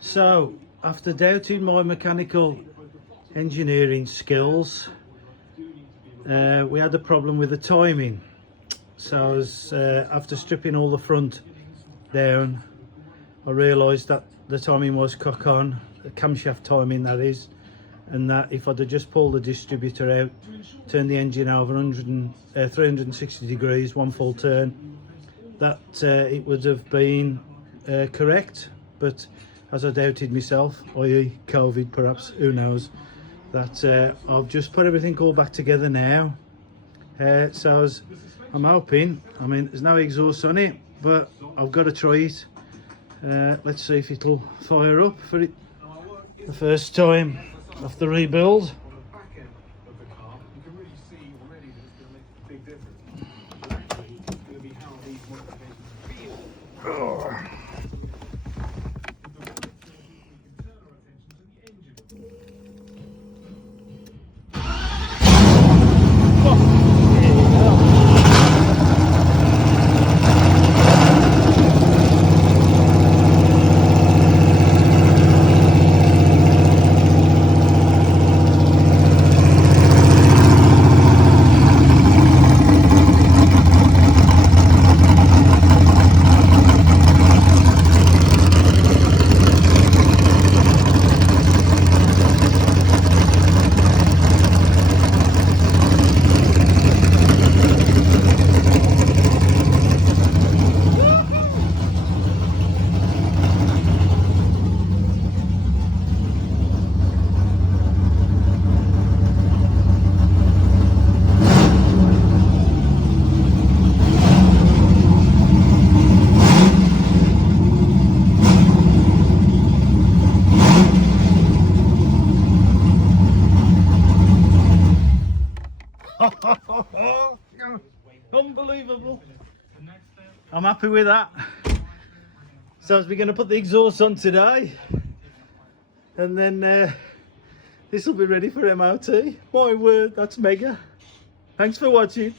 So, after doubting my mechanical engineering skills, we had a problem with the timing. So after stripping all the front down, I realised that the timing was cock on, the camshaft timing that is, and that if I'd have just pulled the distributor out, turned the engine over 360 degrees, one full turn, that it would have been correct. But as I doubted myself, i.e. COVID perhaps, who knows, that I've just put everything all back together now. So I'm hoping, I mean there's no exhaust on it, but I've got to try it. Let's see if it'll fire up for it the first time of the rebuild. Unbelievable. I'm happy with that. So we're going to put the exhaust on today, and then this will be ready for MOT. My word, that's mega. Thanks for watching.